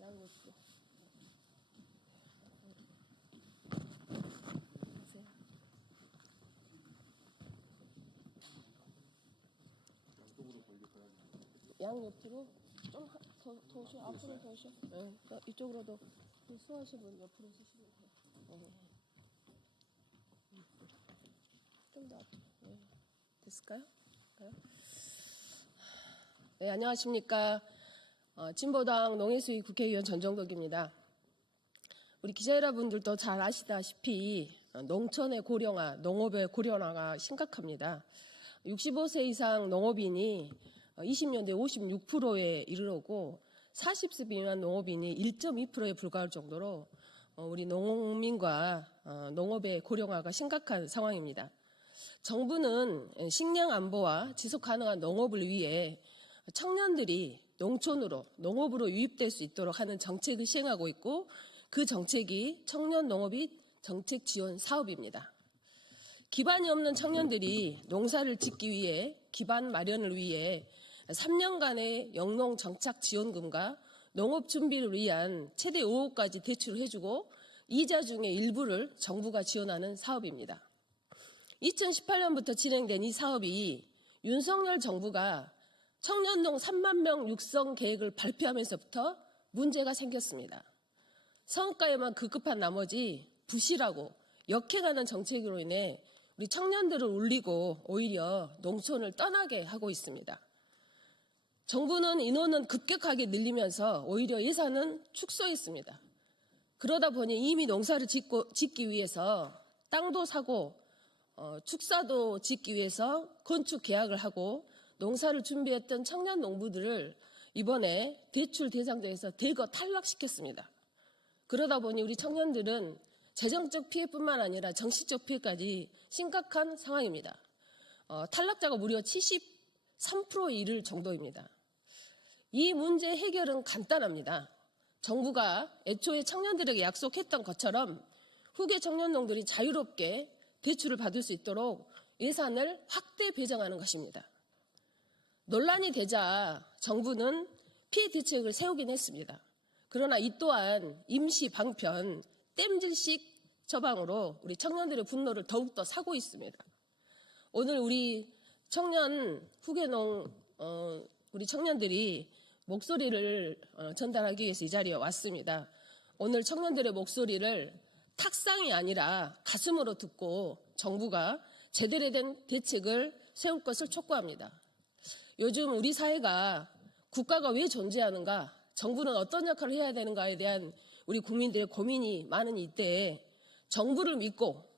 양육도. 양옆으로 좀 더 쉬어. 앞으로 더 쉬어. 네. 이쪽으로도 수하신 분 옆으로 쓰시면 돼요. 좀 더 앞으로. 네. 됐을까요? 네, 안녕하십니까. 진보당 농해수위 국회의원 전정덕입니다. 우리 기자 여러분들도 잘 아시다시피 농촌의 고령화, 농업의 고령화가 심각합니다. 65세 이상 농업인이 20년대 56%에 이르르고 40세 미만 농업인이 1.2%에 불과할 정도로 우리 농민과 농업의 고령화가 심각한 상황입니다. 정부는 식량 안보와 지속 가능한 농업을 위해 청년들이 농촌으로, 농업으로 유입될 수 있도록 하는 정책을 시행하고 있고 그 정책이 청년 농업인 정책 지원 사업입니다. 기반이 없는 청년들이 농사를 짓기 위해 기반 마련을 위해 3년간의 영농 정착 지원금과 농업 준비를 위한 최대 5억까지 대출을 해주고 이자 중에 일부를 정부가 지원하는 사업입니다. 2018년부터 진행된 이 사업이 윤석열 정부가 청년농 3만 명 육성 계획을 발표하면서부터 문제가 생겼습니다. 성과에만 급급한 나머지 부실하고 역행하는 정책으로 인해 우리 청년들을 울리고 오히려 농촌을 떠나게 하고 있습니다. 정부는 인원은 급격하게 늘리면서 오히려 예산은 축소했습니다. 그러다 보니 이미 농사를 짓기 위해서 땅도 사고 축사도 짓기 위해서 건축 계약을 하고 농사를 준비했던 청년 농부들을 이번에 대출 대상자에서 대거 탈락시켰습니다. 그러다 보니 우리 청년들은 재정적 피해뿐만 아니라 정신적 피해까지 심각한 상황입니다. 탈락자가 무려 73%에 이를 정도입니다. 이 문제 해결은 간단합니다. 정부가 애초에 청년들에게 약속했던 것처럼 후계 청년농들이 자유롭게 대출을 받을 수 있도록 예산을 확대 배정하는 것입니다. 논란이 되자 정부는 피해 대책을 세우긴 했습니다. 그러나 이 또한 임시 방편, 땜질식 처방으로 우리 청년들의 분노를 더욱더 사고 있습니다. 오늘 우리 청년 후계농 우리 청년들이 목소리를 전달하기 위해서 이 자리에 왔습니다. 오늘 청년들의 목소리를 탁상이 아니라 가슴으로 듣고 정부가 제대로 된 대책을 세울 것을 촉구합니다. 요즘 우리 사회가 국가가 왜 존재하는가, 정부는 어떤 역할을 해야 되는가에 대한 우리 국민들의 고민이 많은 이때에 정부를 믿고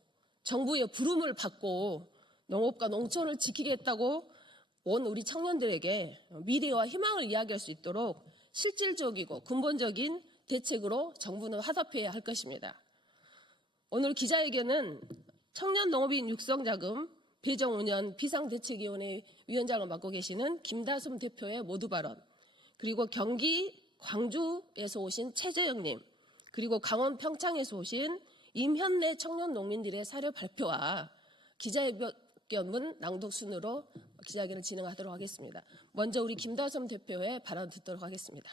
정부의 부름을 받고 농업과 농촌을 지키겠다고 온 우리 청년들에게 미래와 희망을 이야기할 수 있도록 실질적이고 근본적인 대책으로 정부는 화답해야 할 것입니다. 오늘 기자회견은 청년농업인 육성자금 배정운영 비상대책위원회 위원장을 맡고 계시는 김다솜 대표의 모두 발언, 그리고 경기 광주에서 오신 최재영님, 그리고 강원 평창에서 오신 임현래 청년농민들의 사례 발표와 기자회견문 낭독 순으로 기자회견을 진행하도록 하겠습니다. 먼저 우리 김다솜 대표의 발언 듣도록 하겠습니다.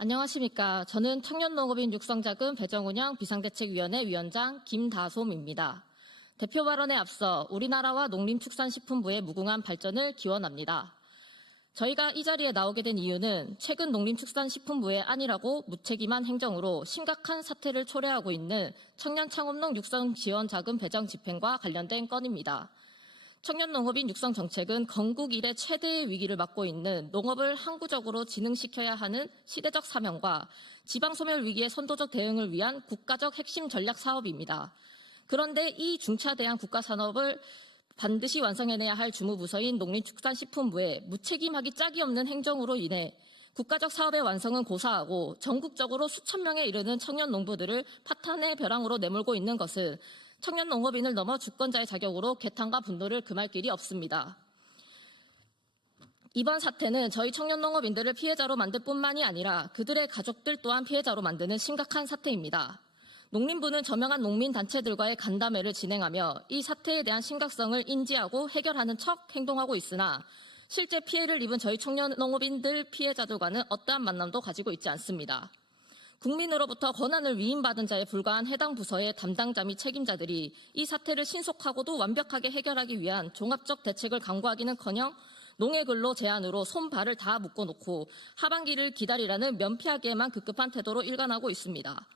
안녕하십니까. 저는 청년농업인 육성자금 배정운영 비상대책위원회 위원장 김다솜입니다. 대표 발언에 앞서 우리나라와 농림축산식품부의 무궁한 발전을 기원합니다. 저희가 이 자리에 나오게 된 이유는 최근 농림축산식품부의 안일하고 무책임한 행정으로 심각한 사태를 초래하고 있는 청년창업농 육성지원자금 배정 집행과 관련된 건입니다. 청년농업인 육성정책은 건국 이래 최대의 위기를 맞고 있는 농업을 항구적으로 진흥시켜야 하는 시대적 사명과 지방소멸 위기의 선도적 대응을 위한 국가적 핵심 전략 사업입니다. 그런데 이 중차대한 국가산업을 반드시 완성해내야 할 주무부서인 농림축산식품부의 무책임하기 짝이 없는 행정으로 인해 국가적 사업의 완성은 고사하고 전국적으로 수천 명에 이르는 청년 농부들을 파탄의 벼랑으로 내몰고 있는 것은 청년 농업인을 넘어 주권자의 자격으로 개탄과 분노를 금할 길이 없습니다. 이번 사태는 저희 청년 농업인들을 피해자로 만들 뿐만이 아니라 그들의 가족들 또한 피해자로 만드는 심각한 사태입니다. 농림부는 저명한 농민단체들과의 간담회를 진행하며 이 사태에 대한 심각성을 인지하고 해결하는 척 행동하고 있으나 실제 피해를 입은 저희 청년 농업인들 피해자들과는 어떠한 만남도 가지고 있지 않습니다. 국민으로부터 권한을 위임받은 자에 불과한 해당 부서의 담당자 및 책임자들이 이 사태를 신속하고도 완벽하게 해결하기 위한 종합적 대책을 강구하기는커녕 농해근로 제한으로 손발을 다 묶어놓고 하반기를 기다리라는 면피하기에만 급급한 태도로 일관하고 있습니다.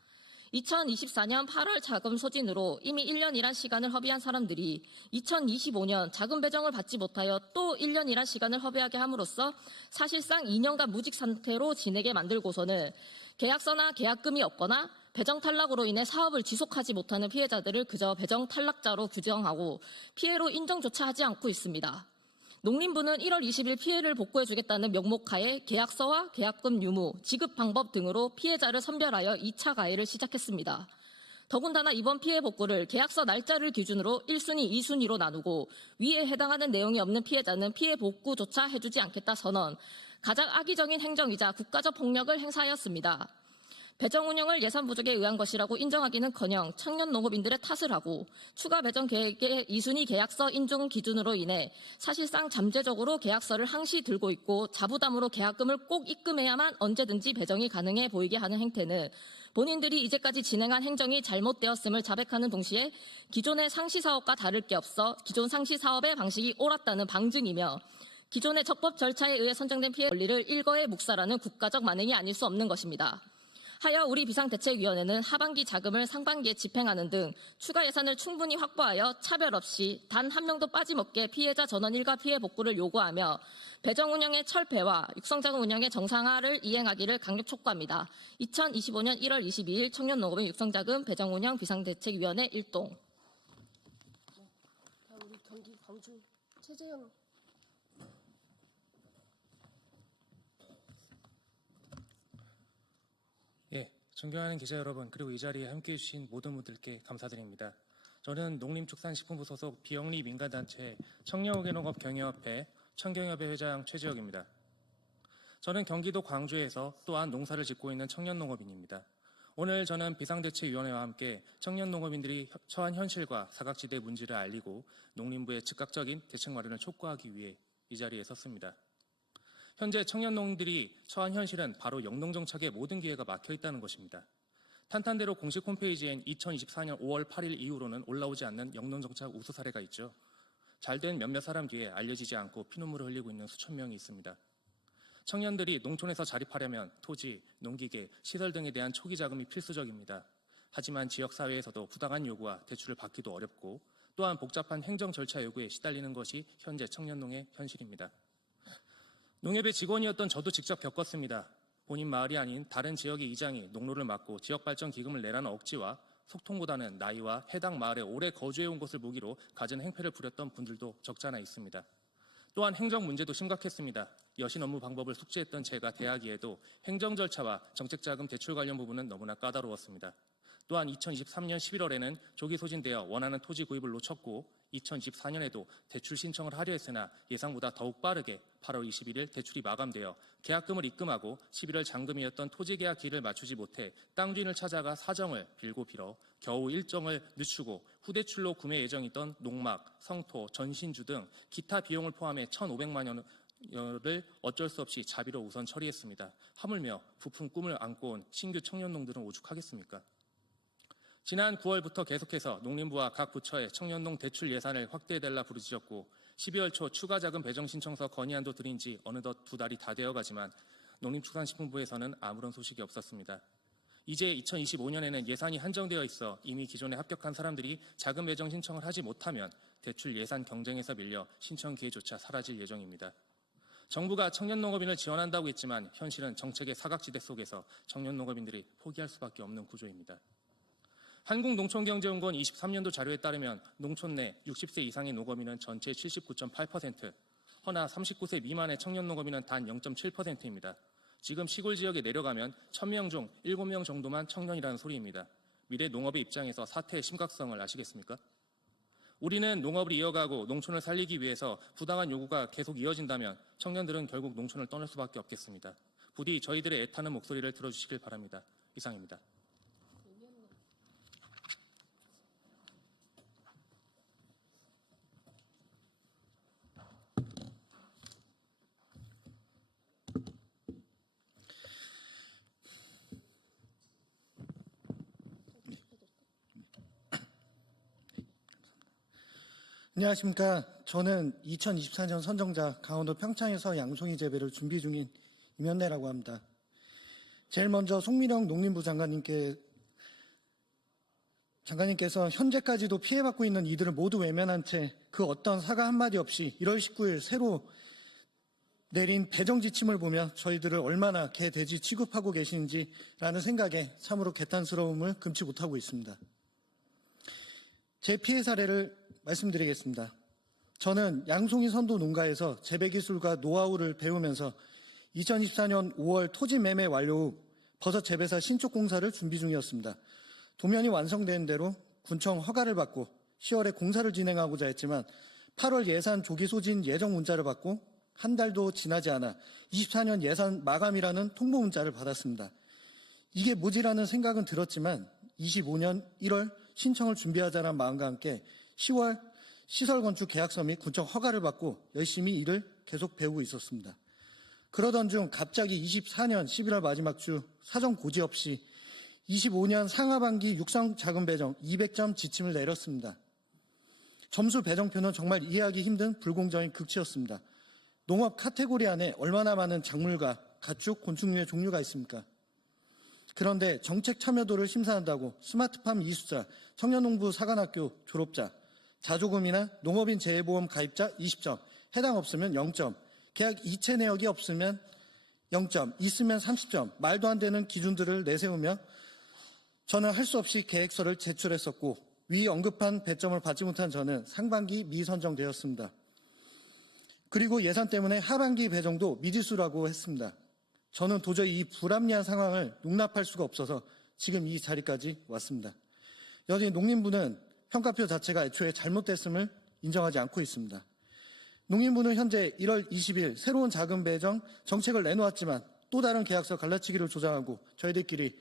2024년 8월 자금 소진으로 이미 1년이란 시간을 허비한 사람들이 2025년 자금 배정을 받지 못하여 또 1년이란 시간을 허비하게 함으로써 사실상 2년간 무직 상태로 지내게 만들고서는 계약서나 계약금이 없거나 배정 탈락으로 인해 사업을 지속하지 못하는 피해자들을 그저 배정 탈락자로 규정하고 피해로 인정조차 하지 않고 있습니다. 농림부는 1월 20일 피해를 복구해주겠다는 명목하에 계약서와 계약금 유무, 지급 방법 등으로 피해자를 선별하여 2차 가해를 시작했습니다. 더군다나 이번 피해 복구를 계약서 날짜를 기준으로 1순위, 2순위로 나누고 위에 해당하는 내용이 없는 피해자는 피해 복구조차 해주지 않겠다 선언, 가장 악의적인 행정이자 국가적 폭력을 행사하였습니다. 배정 운영을 예산 부족에 의한 것이라고 인정하기는커녕 청년 농업인들의 탓을 하고 추가 배정 계획의 2순위 계약서 인증 기준으로 인해 사실상 잠재적으로 계약서를 항시 들고 있고 자부담으로 계약금을 꼭 입금해야만 언제든지 배정이 가능해 보이게 하는 행태는 본인들이 이제까지 진행한 행정이 잘못되었음을 자백하는 동시에 기존의 상시 사업과 다를 게 없어 기존 상시 사업의 방식이 옳았다는 방증이며 기존의 적법 절차에 의해 선정된 피해 권리를 일거에 묵살하는 국가적 만행이 아닐 수 없는 것입니다. 하여 우리 비상대책위원회는 하반기 자금을 상반기에 집행하는 등 추가 예산을 충분히 확보하여 차별 없이 단 한 명도 빠짐없게 피해자 전원 일가 피해 복구를 요구하며 배정 운영의 철폐와 육성자금 운영의 정상화를 이행하기를 강력 촉구합니다. 2025년 1월 22일 청년농업인 육성자금 배정 운영 비상대책위원회 1동. 다음 우리 경기 광주 최재형. 예, 존경하는 기자 여러분, 그리고 이 자리에 함께해 주신 모든 분들께 감사드립니다. 저는 농림축산식품부 소속 비영리 민간단체 청년호개농업 경영협회 청경협회 회장 최지혁입니다. 저는 경기도 광주에서 또한 농사를 짓고 있는 청년농업인입니다. 오늘 저는 비상대책위원회와 함께 청년농업인들이 처한 현실과 사각지대 문제를 알리고 농림부의 즉각적인 대책 마련을 촉구하기 위해 이 자리에 섰습니다. 현재 청년농민들이 처한 현실은 바로 영농정착의 모든 기회가 막혀 있다는 것입니다. 탄탄대로 공식 홈페이지엔 2024년 5월 8일 이후로는 올라오지 않는 영농정착 우수 사례가 있죠. 잘된 몇몇 사람 뒤에 알려지지 않고 피눈물을 흘리고 있는 수천 명이 있습니다. 청년들이 농촌에서 자립하려면 토지, 농기계, 시설 등에 대한 초기 자금이 필수적입니다. 하지만 지역사회에서도 부당한 요구와 대출을 받기도 어렵고 또한 복잡한 행정 절차 요구에 시달리는 것이 현재 청년농의 현실입니다. 농협의 직원이었던 저도 직접 겪었습니다. 본인 마을이 아닌 다른 지역의 이장이 농로를 맡고 지역발전 기금을 내라는 억지와 소통보다는 나이와 해당 마을에 오래 거주해온 것을 무기로 갖은 행패를 부렸던 분들도 적지 않아 있습니다. 또한 행정 문제도 심각했습니다. 여신 업무 방법을 숙지했던 제가 대하기에도 행정 절차와 정책자금 대출 관련 부분은 너무나 까다로웠습니다. 또한 2023년 11월에는 조기 소진되어 원하는 토지 구입을 놓쳤고 2024년에도 대출 신청을 하려 했으나 예상보다 더욱 빠르게 8월 21일 대출이 마감되어 계약금을 입금하고 11월 잔금이었던 토지 계약 기일을 맞추지 못해 땅 주인을 찾아가 사정을 빌고 빌어 겨우 일정을 늦추고 후대출로 구매 예정이던 농막, 성토, 전신주 등 기타 비용을 포함해 1,500만 원을 어쩔 수 없이 자비로 우선 처리했습니다. 하물며 부푼 꿈을 안고 온 신규 청년농들은 오죽하겠습니까? 지난 9월부터 계속해서 농림부와 각 부처에 청년농 대출 예산을 확대해달라 부르짖었고 12월 초 추가 자금 배정 신청서 건의안도 드린 지 어느덧 2달이 다 되어가지만 농림축산식품부에서는 아무런 소식이 없었습니다. 이제 2025년에는 예산이 한정되어 있어 이미 기존에 합격한 사람들이 자금 배정 신청을 하지 못하면 대출 예산 경쟁에서 밀려 신청 기회조차 사라질 예정입니다. 정부가 청년농업인을 지원한다고 했지만 현실은 정책의 사각지대 속에서 청년농업인들이 포기할 수밖에 없는 구조입니다. 한국농촌경제연구원 23년도 자료에 따르면 농촌 내 60세 이상의 농업인은 전체 79.8%, 허나 39세 미만의 청년농업인은 단 0.7%입니다. 지금 시골 지역에 내려가면 1000명 중 7명 정도만 청년이라는 소리입니다. 미래 농업의 입장에서 사태의 심각성을 아시겠습니까? 우리는 농업을 이어가고 농촌을 살리기 위해서 부당한 요구가 계속 이어진다면 청년들은 결국 농촌을 떠날 수밖에 없겠습니다. 부디 저희들의 애타는 목소리를 들어주시길 바랍니다. 이상입니다. 안녕하십니까. 저는 2024년 선정자 강원도 평창에서 양송이 재배를 준비 중인 임현래라고 합니다. 제일 먼저 송미령 농림부 장관님께서 현재까지도 피해받고 있는 이들을 모두 외면한 채 그 어떤 사과 한마디 없이 1월 19일 새로 내린 배정 지침을 보며 저희들을 얼마나 개, 돼지 취급하고 계시는지라는 생각에 참으로 개탄스러움을 금치 못하고 있습니다. 제 피해 사례를 말씀드리겠습니다. 저는 양송이 선도 농가에서 재배기술과 노하우를 배우면서 2024년 5월 토지 매매 완료 후 버섯 재배사 신축 공사를 준비 중이었습니다. 도면이 완성된 대로 군청 허가를 받고 10월에 공사를 진행하고자 했지만 8월 예산 조기 소진 예정 문자를 받고 한 달도 지나지 않아 24년 예산 마감이라는 통보 문자를 받았습니다. 이게 뭐지라는 생각은 들었지만 25년 1월 신청을 준비하자는 마음과 함께 10월 시설 건축 계약서 및 군청 허가를 받고 열심히 일을 계속 배우고 있었습니다. 그러던 중 갑자기 24년 11월 마지막 주 사정 고지 없이 25년 상하반기 육성 자금 배정 200점 지침을 내렸습니다. 점수 배정표는 정말 이해하기 힘든 불공정인 극치였습니다. 농업 카테고리 안에 얼마나 많은 작물과 가축, 곤충류의 종류가 있습니까? 그런데 정책 참여도를 심사한다고 스마트팜 이수자, 청년농부 사관학교 졸업자, 자조금이나 농업인 재해보험 가입자 20점, 해당 없으면 0점, 계약 이체 내역이 없으면 0점, 있으면 30점, 말도 안 되는 기준들을 내세우며 저는 할 수 없이 계획서를 제출했었고 위 언급한 배점을 받지 못한 저는 상반기 미선정되었습니다. 그리고 예산 때문에 하반기 배정도 미지수라고 했습니다. 저는 도저히 이 불합리한 상황을 용납할 수가 없어서 지금 이 자리까지 왔습니다. 여전히 농림부는 평가표 자체가 애초에 잘못됐음을 인정하지 않고 있습니다. 농림부는 현재 1월 20일 새로운 자금 배정 정책을 내놓았지만 또 다른 계약서 갈라치기를 조장하고 저희들끼리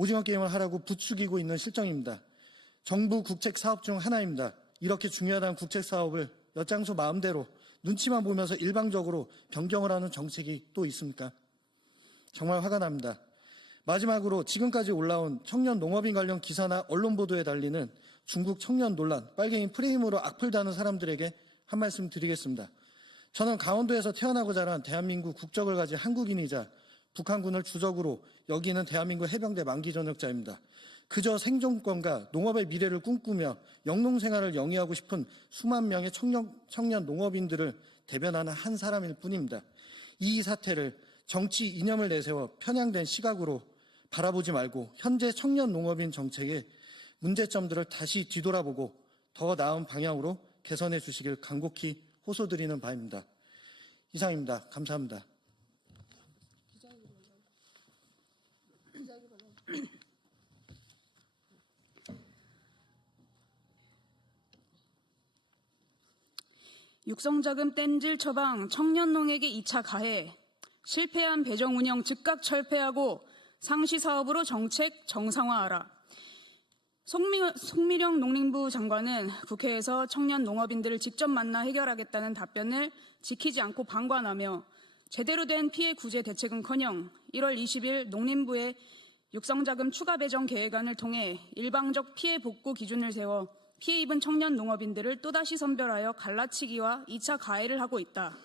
오징어 게임을 하라고 부추기고 있는 실정입니다. 정부 국책 사업 중 하나입니다. 이렇게 중요한 국책 사업을 엿장수 마음대로 눈치만 보면서 일방적으로 변경을 하는 정책이 또 있습니까? 정말 화가 납니다. 마지막으로 지금까지 올라온 청년 농업인 관련 기사나 언론 보도에 달리는 중국 청년 논란, 빨갱이 프레임으로 악플다는 사람들에게 한 말씀 드리겠습니다. 저는 강원도에서 태어나고 자란 대한민국 국적을 가진 한국인이자 북한군을 주적으로 여기는 대한민국 해병대 만기 전역자입니다. 그저 생존권과 농업의 미래를 꿈꾸며 영농 생활을 영위하고 싶은 수만 명의 청년 농업인들을 대변하는 한 사람일 뿐입니다. 이 사태를 정치 이념을 내세워 편향된 시각으로 바라보지 말고 현재 청년 농업인 정책의 문제점들을 다시 뒤돌아보고 더 나은 방향으로 개선해 주시길 간곡히 호소드리는 바입니다. 이상입니다. 감사합니다. 육성자금 땜질 처방 청년농에게 2차 가해, 실패한 배정 운영 즉각 철폐하고 상시 사업으로 정책 정상화하라. 송미령 농림부 장관은 국회에서 청년 농업인들을 직접 만나 해결하겠다는 답변을 지키지 않고 방관하며 제대로 된 피해 구제 대책은커녕 1월 20일 농림부의 육성자금 추가 배정 계획안을 통해 일방적 피해 복구 기준을 세워 피해 입은 청년 농업인들을 또다시 선별하여 갈라치기와 2차 가해를 하고 있다.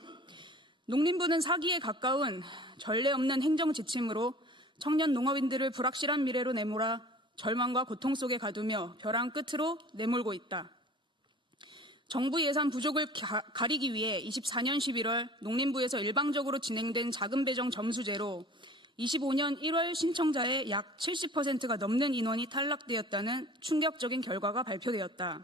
농림부는 사기에 가까운 전례 없는 행정 지침으로 청년 농업인들을 불확실한 미래로 내몰아 절망과 고통 속에 가두며 벼랑 끝으로 내몰고 있다. 정부 예산 부족을 가리기 위해 24년 11월 농림부에서 일방적으로 진행된 자금 배정 점수제로 25년 1월 신청자의 약 70%가 넘는 인원이 탈락되었다는 충격적인 결과가 발표되었다.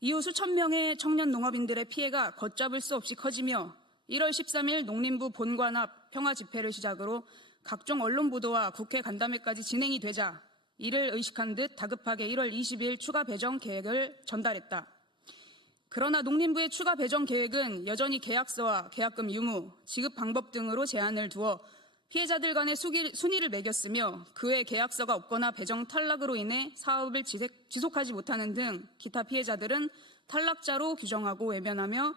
이후 수천 명의 청년 농업인들의 피해가 걷잡을 수 없이 커지며 1월 13일 농림부 본관 앞 평화 집회를 시작으로 각종 언론 보도와 국회 간담회까지 진행이 되자 이를 의식한 듯 다급하게 1월 20일 추가 배정 계획을 전달했다. 그러나 농림부의 추가 배정 계획은 여전히 계약서와 계약금 유무, 지급 방법 등으로 제한을 두어 피해자들 간의 순위를 매겼으며 그 외 계약서가 없거나 배정 탈락으로 인해 사업을 지속하지 못하는 등 기타 피해자들은 탈락자로 규정하고 외면하며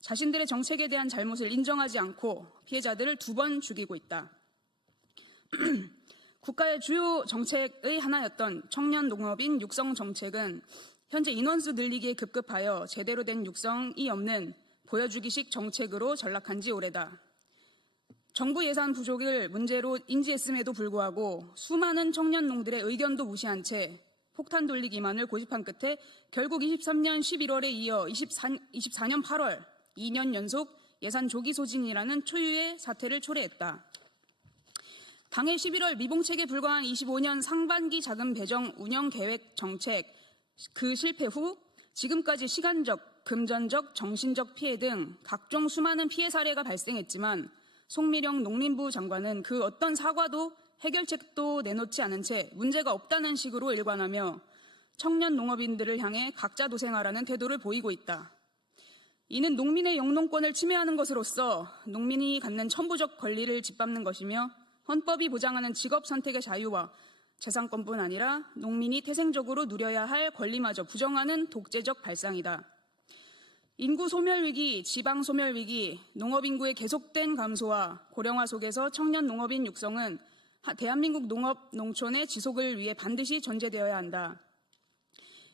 자신들의 정책에 대한 잘못을 인정하지 않고 피해자들을 2번 죽이고 있다. 국가의 주요 정책의 하나였던 청년 농업인 육성 정책은 현재 인원수 늘리기에 급급하여 제대로 된 육성이 없는 보여주기식 정책으로 전락한 지 오래다. 정부 예산 부족을 문제로 인지했음에도 불구하고 수많은 청년 농들의 의견도 무시한 채 폭탄 돌리기만을 고집한 끝에 결국 23년 11월에 이어 24년 8월 2년 연속 예산 조기 소진이라는 초유의 사태를 초래했다. 당해 11월 미봉책에 불과한 25년 상반기 자금 배정 운영 계획 정책 그 실패 후 지금까지 시간적, 금전적, 정신적 피해 등 각종 수많은 피해 사례가 발생했지만 송미령 농림부 장관은 그 어떤 사과도 해결책도 내놓지 않은 채 문제가 없다는 식으로 일관하며 청년 농업인들을 향해 각자 도생하라는 태도를 보이고 있다. 이는 농민의 영농권을 침해하는 것으로서 농민이 갖는 천부적 권리를 짓밟는 것이며 헌법이 보장하는 직업 선택의 자유와 재산권뿐 아니라 농민이 태생적으로 누려야 할 권리마저 부정하는 독재적 발상이다. 인구 소멸 위기, 지방 소멸 위기, 농업 인구의 계속된 감소와 고령화 속에서 청년 농업인 육성은 대한민국 농업, 농촌의 지속을 위해 반드시 존재되어야 한다.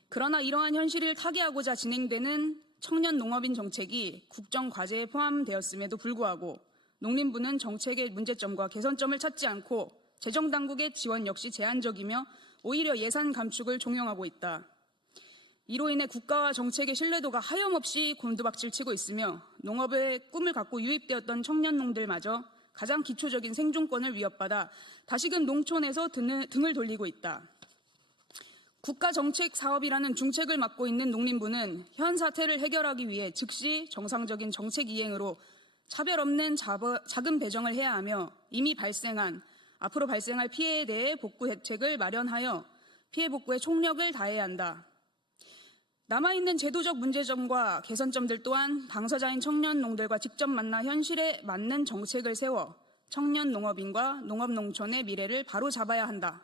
그러나 이러한 현실을 타개하고자 진행되는 청년 농업인 정책이 국정 과제에 포함되었음에도 불구하고 농림부는 정책의 문제점과 개선점을 찾지 않고 재정당국의 지원 역시 제한적이며 오히려 예산 감축을 종용하고 있다. 이로 인해 국가와 정책의 신뢰도가 하염없이 곤두박질 치고 있으며 농업의 꿈을 갖고 유입되었던 청년농들마저 가장 기초적인 생존권을 위협받아 다시금 농촌에서 등을 돌리고 있다. 국가정책 사업이라는 중책을 맡고 있는 농림부는 현 사태를 해결하기 위해 즉시 정상적인 정책 이행으로 차별 없는 자금 배정을 해야 하며 이미 발생한 앞으로 발생할 피해에 대해 복구 대책을 마련하여 피해 복구에 총력을 다해야 한다. 남아있는 제도적 문제점과 개선점들 또한 당사자인 청년농들과 직접 만나 현실에 맞는 정책을 세워 청년 농업인과 농업농촌의 미래를 바로잡아야 한다.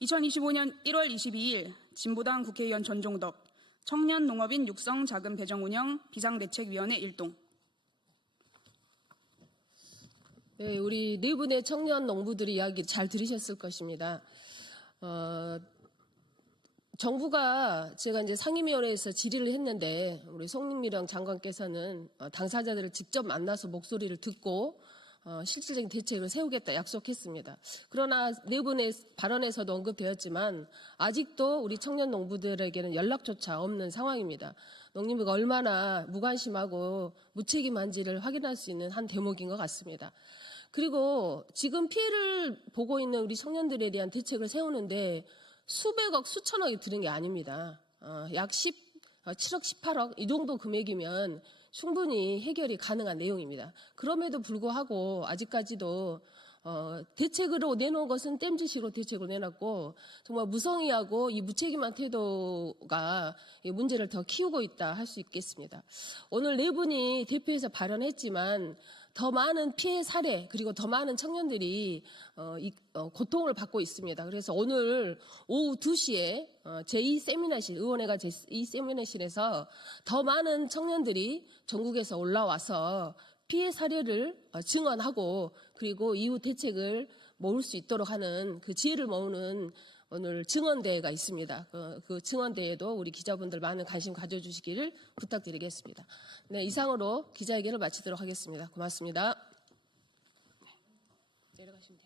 2025년 1월 22일 진보당 국회의원 전종덕 청년 농업인 육성 자금 배정 운영 비상대책위원회 1동. 네, 우리 네 분의 청년 농부들의 이야기 잘 들으셨을 것입니다. 정부가 제가 이제 상임위원회에서 질의를 했는데 우리 송미령 장관께서는 당사자들을 직접 만나서 목소리를 듣고 실질적인 대책을 세우겠다 약속했습니다. 그러나 네 분의 발언에서도 언급되었지만 아직도 우리 청년 농부들에게는 연락조차 없는 상황입니다. 농림부가 얼마나 무관심하고 무책임한지를 확인할 수 있는 한 대목인 것 같습니다. 그리고 지금 피해를 보고 있는 우리 청년들에 대한 대책을 세우는데 수백억, 수천억이 드는 게 아닙니다. 약 7억, 18억 이 정도 금액이면 충분히 해결이 가능한 내용입니다. 그럼에도 불구하고 아직까지도 대책으로 내놓은 것은 땜질식으로 대책을 내놨고 정말 무성의하고 이 무책임한 태도가 이 문제를 더 키우고 있다 할 수 있겠습니다. 오늘 네 분이 대표에서 발언했지만 더 많은 피해 사례 그리고 더 많은 청년들이 고통을 받고 있습니다. 그래서 오늘 오후 2시에 제2세미나실 의원회가 제2세미나실에서 더 많은 청년들이 전국에서 올라와서 피해 사례를 증언하고 그리고 이후 대책을 모을 수 있도록 하는 그 지혜를 모으는 오늘 증언대회가 있습니다. 그 증언대회도 우리 기자분들 많은 관심 가져주시기를 부탁드리겠습니다. 네, 이상으로 기자회견을 마치도록 하겠습니다. 고맙습니다. 내려가시면 돼요.